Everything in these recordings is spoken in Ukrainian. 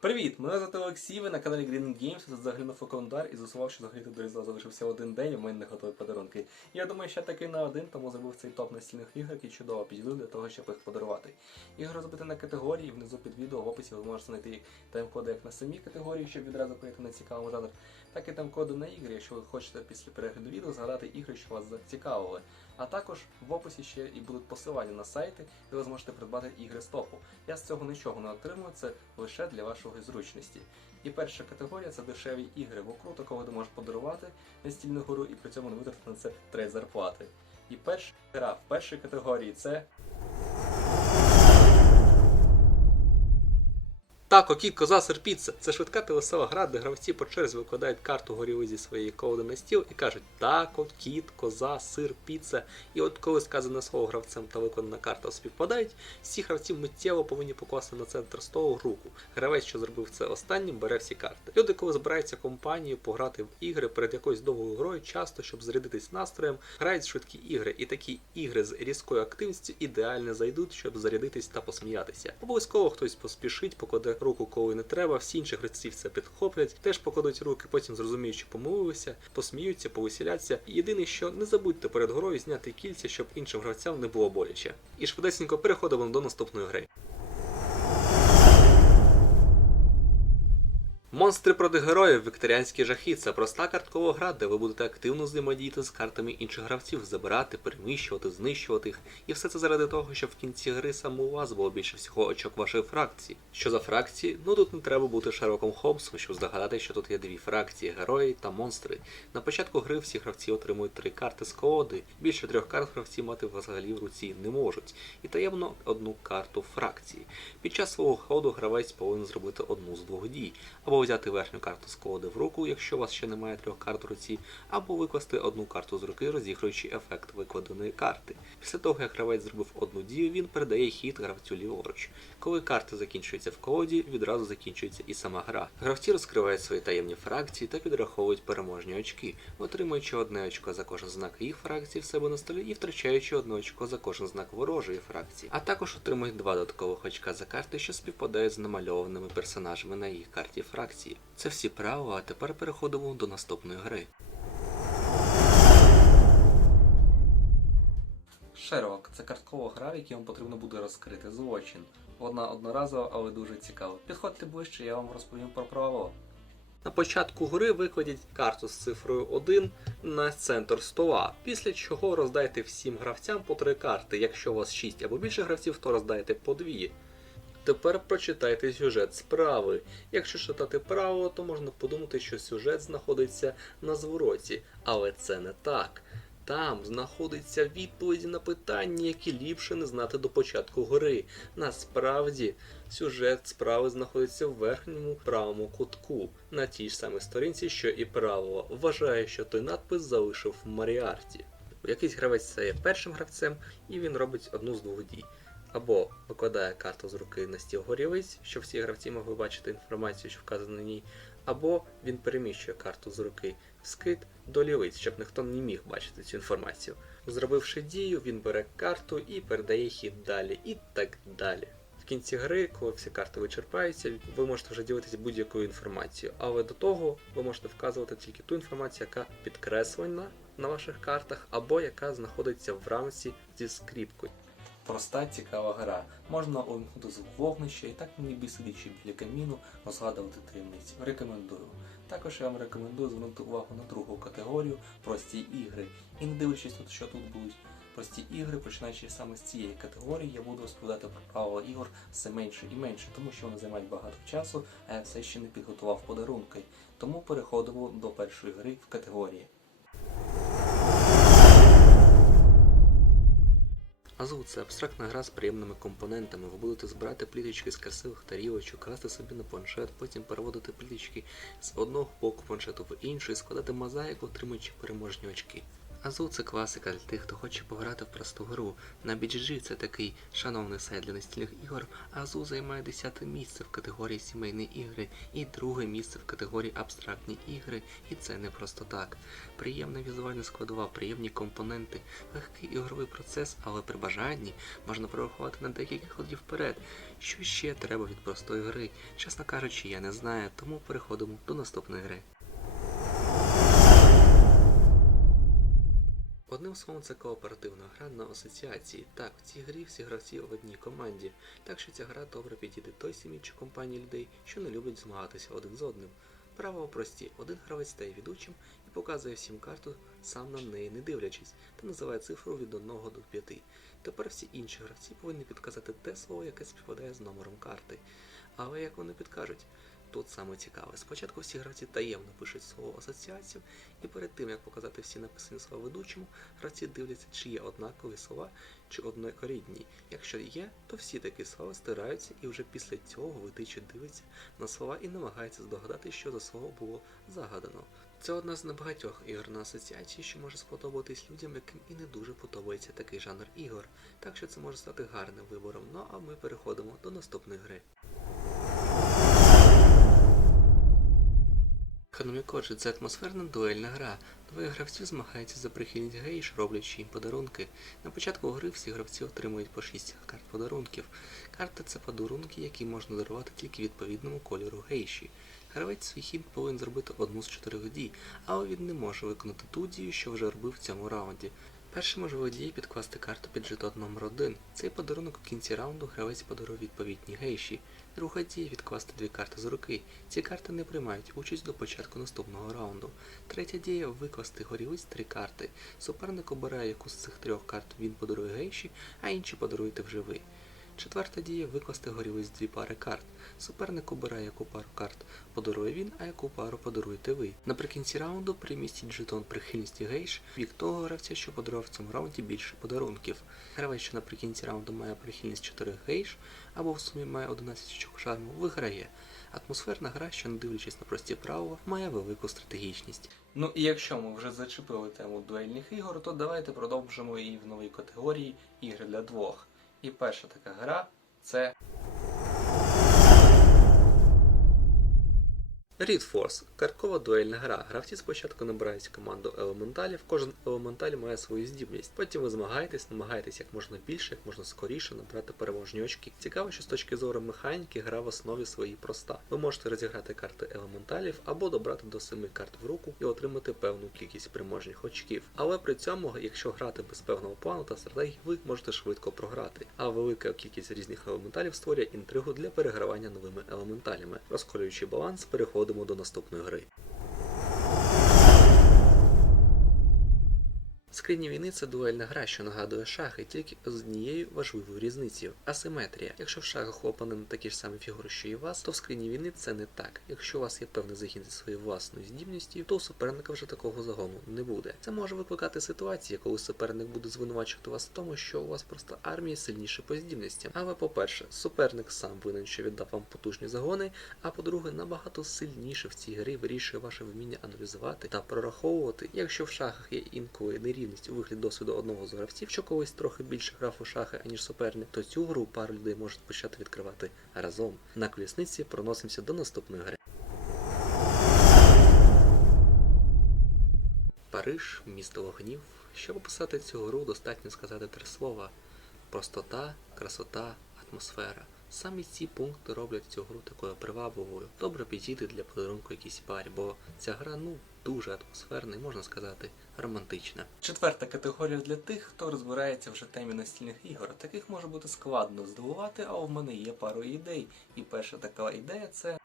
Привіт! Мене звати Олексій, ви на каналі Green Games. Тут заглянув у календар і з'ясував, що взагалі до Різдва залишився один день, і в мене не готові подарунки. Я думаю, я такий на один, тому зробив цей топ настільних ігор, які чудово підійдуть для того, щоб їх подарувати. Ігри розбити на категорії, внизу під відео в описі ви можете знайти тайм-коди як на самі категорії, щоб відразу перейти на цікавий жанр, так і тайм-коди на ігри, якщо ви хочете після перегляду відео згадати ігри, що вас зацікавили. А також в описі ще і будуть посилання на сайти, де ви зможете придбати ігри з топу. Я з цього нічого не отримую, це лише для вашої зручності. І перша категорія це дешеві ігри, в окру, такого ти можеш подарувати настільну гору і при цьому не витратити на це треть зарплати. І перша гра в першій категорії це. Тако, кіт, коза, серпіца. Це швидка та гра, де гравці по черзі викладають карту горіли зі своєї колоди на стіл і кажуть тако, кіт, коза, сир, піца. І от коли сказане слово гравцем та виконана карта співпадають, всі гравці миттєво повинні покласти на центр столу руку. Гравець, що зробив це останнім, бере всі карти. Люди, коли збираються компанією пограти в ігри перед якоюсь довгою грою, часто, щоб зарядитись настроєм, грають швидкі ігри, і такі ігри з різкою активністю ідеально зайдуть, щоб зарядитись та посміятися. Обов'язково хтось поспішить, покладе руку, коли не треба, всі інші гравці це підхоплять, теж покладуть руки, потім зрозуміють, що помилилися, посміються, повеселяться. Єдине, що не забудьте перед грою зняти кільця, щоб іншим гравцям не було боляче. І швидесенько переходимо до наступної гри. Монстри проти героїв вікторіанські жахи це проста карткова гра, де ви будете активно взаємодіяти з картами інших гравців, забирати, переміщувати, знищувати їх. І все це заради того, щоб в кінці гри саме у вас було більше всього очок вашої фракції. Що за фракції? Ну тут не треба бути Шерлоком Холмсом, щоб здогадати, що тут є дві фракції герої та монстри. На початку гри всі гравці отримують три карти з колоди. Більше трьох карт гравці мати взагалі в руці не можуть. І таємно одну карту фракції. Під час свого ходу гравець повинен зробити одну з двох дій. Або взяти верхню карту з колоди в руку, якщо у вас ще немає трьох карт в руці, або викласти одну карту з руки, розігруючи ефект викладеної карти. Після того, як гравець зробив одну дію, він передає хід гравцю ліворуч. Коли карти закінчуються в колоді, відразу закінчується і сама гра. Гравці розкривають свої таємні фракції та підраховують переможні очки, отримуючи одне очко за кожен знак їх фракції в себе на столі і втрачаючи одне очко за кожен знак ворожої фракції. А також отримують два додаткових очка за карти, що співпадають з намальованими персонажами на їх карті фракції. Це всі правила, а тепер переходимо до наступної гри. Шерлок це карткова гра, в якій вам потрібно буде розкрити злочин. Вона одноразова, але дуже цікава. Підходьте ближче, я вам розповім про правила. На початку гри викладіть карту з цифрою 1 на центр стола, після чого роздайте всім гравцям по 3 карти. Якщо у вас 6 або більше гравців, то роздайте по 2. Тепер прочитайте сюжет справи. Якщо читати правило, то можна подумати, що сюжет знаходиться на звороті, але це не так. Там знаходиться відповіді на питання, які ліпше не знати до початку гри. Насправді, сюжет справи знаходиться в верхньому правому кутку, на тій ж самій сторінці, що і правило. Вважаю, що той надпис залишив в Маріарті. Якийсь гравець стає першим гравцем, і він робить одну з двох дій. Або викладає карту з руки на стіл горілиць, щоб всі гравці могли бачити інформацію, що вказано на ній, або він переміщує карту з руки в скит до лівиць, щоб ніхто не міг бачити цю інформацію. Зробивши дію, він бере карту і передає хід далі, і так далі. В кінці гри, коли всі карти вичерпаються, ви можете вже ділитися будь-якою інформацією, але до того ви можете вказувати тільки ту інформацію, яка підкреслена на ваших картах, або яка знаходиться в рамці зі скріпкою. Проста цікава гра. Можна увімкнути звук вогнища і так ніби сидячи біля каміну, розгадувати таємниці. Рекомендую. Також я вам рекомендую звернути увагу на другу категорію прості ігри. І не дивлячись тут, що тут будуть прості ігри, починаючи саме з цієї категорії, я буду розповідати про правила ігор все менше і менше, тому що вони займають багато часу, а я все ще не підготував подарунки. Тому переходимо до першої гри в категорії. Азу це абстрактна гра з приємними компонентами. Ви будете збирати пліточки з красивих тарілочок, класти собі на планшет, потім переводити пліточки з одного боку планшету в інший, складати мозаїку, отримуючи переможні очки. Азу це класика для тих, хто хоче пограти в просту гру. На BGG це такий шановний сайт для настільних ігор. Азу займає 10 місце в категорії сімейні ігри і друге місце в категорії абстрактні ігри. І це не просто так. Приємна візуальна складова, приємні компоненти, легкий ігровий процес, але при бажанні можна прорахувати на декілька ходів вперед. Що ще треба від простої гри? Чесно кажучи, я не знаю, тому переходимо до наступної гри. Одним словом, це кооперативна гра на асоціації. Так, в цій грі всі гравці в одній команді, так що ця гра добре підійде той сім'ї чи компанії людей, що не люблять змагатися один з одним. Правила прості: один гравець стає ведучим і показує всім карту, сам на неї не дивлячись, та називає цифру від 1 до 5. Тепер всі інші гравці повинні підказати те слово, яке співпадає з номером карти. Але як вони підкажуть? Тут саме цікаве. Спочатку всі гравці таємно пишуть слово асоціацію, і перед тим як показати всі написані слова ведучому, гравці дивляться, чи є однакові слова, чи однорідні. Якщо є, то всі такі слова стираються, і вже після цього ведучий дивиться на слова і намагається здогадати, що за слово було загадано. Це одна з небагатьох ігор на асоціації, що може сподобатись людям, яким і не дуже подобається такий жанр ігор. Так що це може стати гарним вибором. Ну а ми переходимо до наступної гри. Ханомікоджі це атмосферна дуельна гра. Двоє гравців змагаються за прихильність гейш, роблячи їм подарунки. На початку гри всі гравці отримують по 6 карт подарунків. Карти це подарунки, які можна дарувати тільки відповідному кольору гейші. Гравець свій хід повинен зробити одну з чотирьох дій, але він не може виконати ту дію, що вже робив в цьому раунді. Перша можлива дія підкласти карту під жетон номер 1 Цей подарунок у кінці раунду гравець подарує відповідні гейші. Друга дія відкласти дві карти з руки. Ці карти не приймають участь до початку наступного раунду. Третя дія викласти горілиць три карти. Суперник обирає, яку з цих трьох карт він подарує гейші, а інші подаруєте вже ви. Четверта дія викласти горілиць дві пари карт. Суперник обирає, яку пару карт подарує він, а яку пару подаруєте ви. Наприкінці раунду примістіть жетон прихильності гейш вік того гравця, що подарував в цьому раунді більше подарунків. Гравець, що наприкінці раунду має прихильність 4 гейш, або в сумі має 11 очок шарму, виграє. Атмосферна гра, що не дивлячись на прості правила, має велику стратегічність. Ну і якщо ми вже зачепили тему дуельних ігор, то давайте продовжимо її в новій категорії ігри для двох. І перша така гра це. Read Force – карткова дуельна гра. Гравці спочатку набирають команду елементалів, кожен елементаль має свою здібність. Потім ви змагаєтесь, намагаєтесь як можна більше, як можна скоріше набрати переможні очки. Цікаво, що з точки зору механіки гра в основі своїй проста. Ви можете розіграти карти елементалів або добрати до 7 карт в руку і отримати певну кількість переможних очків. Але при цьому, якщо грати без певного плану та стратегії, ви можете швидко програти. А велика кількість різних елементалів створює інтригу для перегравання новими елементалями. Розколюючи баланс, переходимо до наступної гри. Скрині війни це дуельна гра, що нагадує шахи, тільки з однією важливою різницею асиметрія. Якщо в шахах у такі ж самі фігури, що і вас, то в скрині війни це не так. Якщо у вас є певний загін зі своєю власною здібністю, то у суперника вже такого загону не буде. Це може викликати ситуації, коли суперник буде звинувачувати вас в тому, що у вас просто армія сильніше по здібностям. Але по-перше, суперник сам винен, що віддав вам потужні загони. А по-друге, набагато сильніше в цій грі вирішує ваше вміння аналізувати та прораховувати, якщо в шахах є інколи нерівність у вигляді досвіду одного з гравців, що колись трохи більше грав у шахи, аніж суперник, то цю гру пару людей можуть почати відкривати разом. На колісниці проносимося до наступної гри. Париж, місто вогнів. Щоб описати цю гру, достатньо сказати три слова: простота, красота, атмосфера. Саме ці пункти роблять цю гру такою привабливою. Добре підійти для подарунку якійсь парі, бо ця гра ну дуже атмосферна і можна сказати романтична. Четверта категорія для тих, хто розбирається вже темі настільних ігор. Таких може бути складно здивувати, а в мене є пару ідей. І перша така ідея це.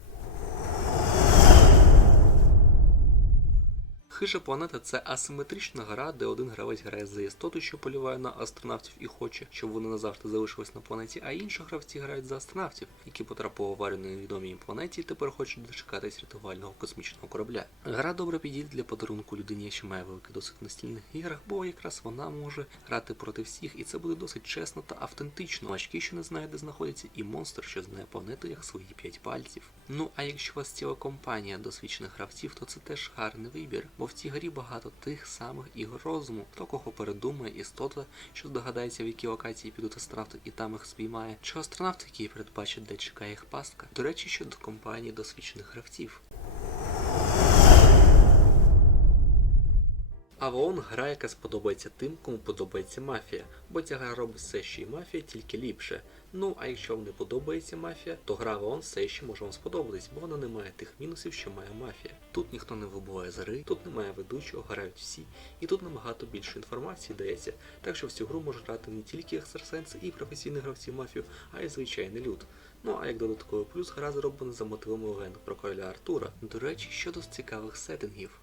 Хижа планета це асиметрична гра, де один гравець грає за істоту, що полюває на астронавтів і хоче, щоб вони назавжди залишились на планеті, а інші гравці грають за астронавтів, які потрапили в аварію на невідомій планеті і тепер хочуть дочекатись рятувального космічного корабля. Гра добре підійде для подарунку людині, що має великий досвід в настільних іграх, бо якраз вона може грати проти всіх, і це буде досить чесно та автентично. Очки, що не знає, де знаходяться, і монстр, що знає планету як свої п'ять пальців. Ну а якщо у вас ціла компанія досвідчених гравців, то це теж гарний вибір. Бо в цій грі багато тих самих ігор розуму. Хто кого передумає, істота, що здогадається, в які локації підуть астронавти, і там їх спіймає, чи астронавт, який передбачить, де чекає їх пастка. До речі, щодо компанії досвідчених гравців. Аваон гра, яка сподобається тим, кому подобається мафія, бо ця гра робить все, що і мафія, тільки ліпше. Ну а якщо вам не подобається мафія, то гра Аваон все ще може вам сподобатись, бо вона не має тих мінусів, що має мафія. Тут ніхто не вибуває зари, тут немає ведучого, грають всі, і тут набагато більше інформації дається. Так що в цю гру може грати не тільки екстрасенси і професійні гравці мафію, а й звичайний люд. Ну а як додатковий плюс, гра зроблена за мотивами легенд про короля Артура. До речі, щодо цікавих сеттингів.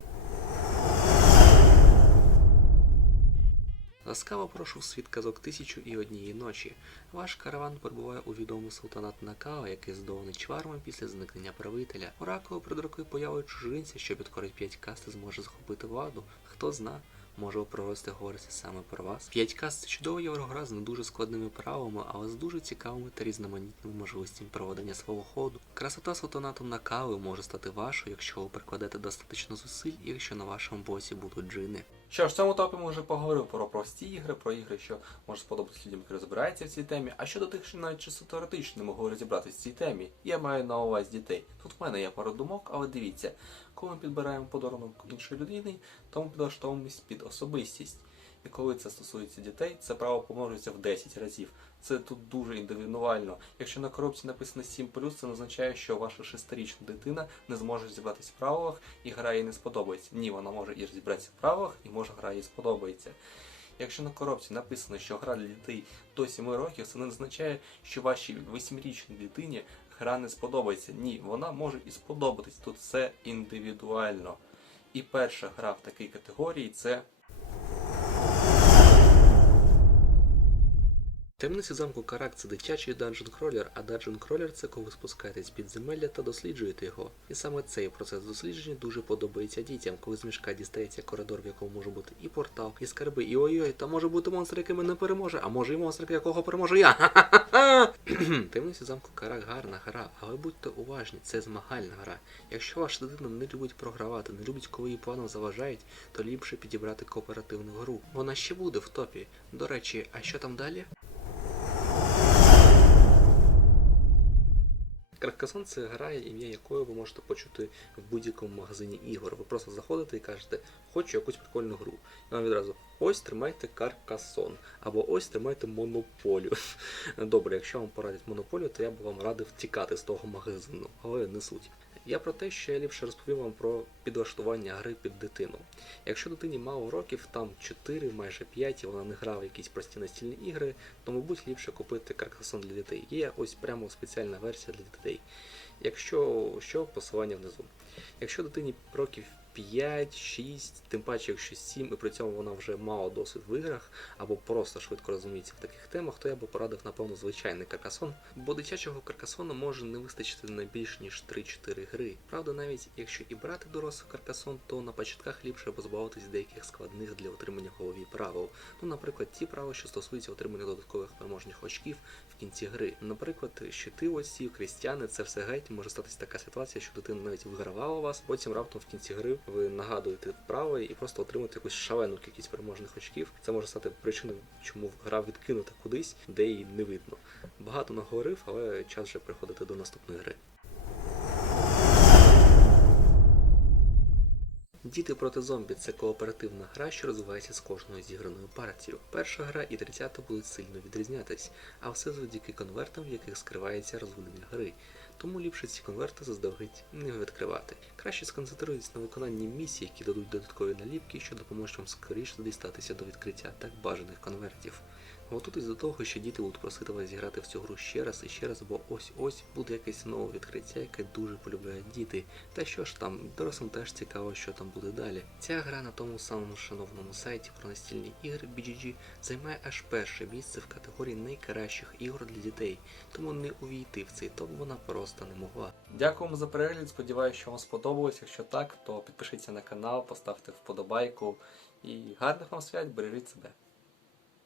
Ласкаво прошу світ казок тисячу і однієї ночі. Ваш караван перебуває у відомий султанат Накао, який здований чвармом після зникнення правителя. Оракул рукою появи чужинця, що підкорить п'ять каст і зможе захопити владу. Хто зна, може у прорости говориться саме про вас. П'ять каст це чудова єврогра з не дуже складними правилами, але з дуже цікавими та різноманітними можливостями проведення свого ходу. Красота султанату Накао може стати вашою, якщо ви прикладете достатньо зусиль і якщо на вашому боці будуть джини. Що ж, в цьому топі ми вже поговорили про прості ігри, про ігри, що може сподобатися людям, які розбираються в цій темі. А щодо тих, що навіть чисто теоретично не могли розібратися в цій темі, я маю на увазі дітей. Тут в мене є пара думок, але дивіться, коли ми підбираємо подарунок іншої людини, то ми підлаштовуємось під особистість. І коли це стосується дітей, це право помножується в 10 разів. Це тут дуже індивідуально. Якщо на коробці написано 7 це не означає, що ваша шестирічна дитина не зможе розібратися в правилах і гра їй не сподобається. Ні, вона може і розібратися в правилах, і може гра їй сподобається. Якщо на коробці написано, що гра для дітей до 7 років, це не означає, що вашій 8-річній дитині гра не сподобається. Ні, вона може і сподобатись. Тут все індивідуально. І перша гра в такій категорії це Темниці замку Карак це дитячий данжен кролер, а данжен кролер це коли ви спускаєтесь з підземелля та досліджуєте його. І саме цей процес дослідження дуже подобається дітям, коли з мішка дістається коридор, в якому може бути і портал, і скарби, і ой-ой, та може бути монстр, який мене переможе, а може і монстр, якого переможу я. Темниці замку Карак гарна гра, але будьте уважні, це змагальна гра. Якщо ваша дитина не любить програвати, не любить, коли її планом заважають, то ліпше підібрати кооперативну гру. Вона ще буде в топі. До речі, а що там далі? Каркасон це гра, ім'я якої ви можете почути в будь-якому магазині ігор. Ви просто заходите і кажете, хочу якусь прикольну гру. І вам відразу ось тримайте каркасон, або ось тримайте монополію. Добре, якщо вам порадять монополію, то я б вам радив тікати з того магазину, але не суть. Я про те, що я ліпше розповім вам про підлаштування гри під дитину. Якщо дитині мало років, там 4, майже 5, і вона не грала в якісь прості настільні ігри, то, мабуть, ліпше купити каркасон для дітей. Є ось прямо спеціальна версія для дітей. Якщо що, посилання внизу. Якщо дитині років 5, 6, тим паче, якщо 7, і при цьому вона вже мала досвід в іграх, або просто швидко розуміється в таких темах, то я би порадив, напевно, звичайний каркасон, бо дитячого каркасону може не вистачити на більш ніж 3-4 гри. Правда, навіть якщо і брати дорослий каркасон, то на початках ліпше позбавитись деяких складних для отримання голові правил. Ну, наприклад, ті правила, що стосуються отримання додаткових переможних очків в кінці гри. Наприклад, щити оці, крістяни, це все геть може статися така ситуація, що дитина навіть вигравала вас, потім раптом в кінці гри ви нагадуєте право і просто отримуєте якусь шалену кількість переможних очків. Це може стати причиною, чому гра відкинута кудись, де її не видно. Багато наговорив, але час вже приходити до наступної гри. Діти проти зомбі це кооперативна гра, що розвивається з кожною зіграною партією. Перша гра і тридцята будуть сильно відрізнятись, а все завдяки конвертам, в яких скривається розвинення гри. Тому ліпше ці конверти заздалегідь не відкривати. Краще сконцентруйтесь на виконанні місій, які дадуть додаткові наліпки, що допоможуть вам скоріше дістатися до відкриття так бажаних конвертів. Готуйтесь до того, що діти будуть просити вас зіграти в цю гру ще раз і ще раз, бо ось-ось буде якесь нове відкриття, яке дуже полюбляють діти. Та що ж там, дорослим теж цікаво, що там буде далі. Ця гра на тому самому шановному сайті про настільні ігри BGG займає аж перше місце в категорії найкращих ігор для дітей, тому не увійти в цей топ вона просто не могла. Дякуємо за перегляд. Сподіваюся, що вам сподобалось. Якщо так, то підпишіться на канал, поставте вподобайку і гарних вам свят, бережіть себе.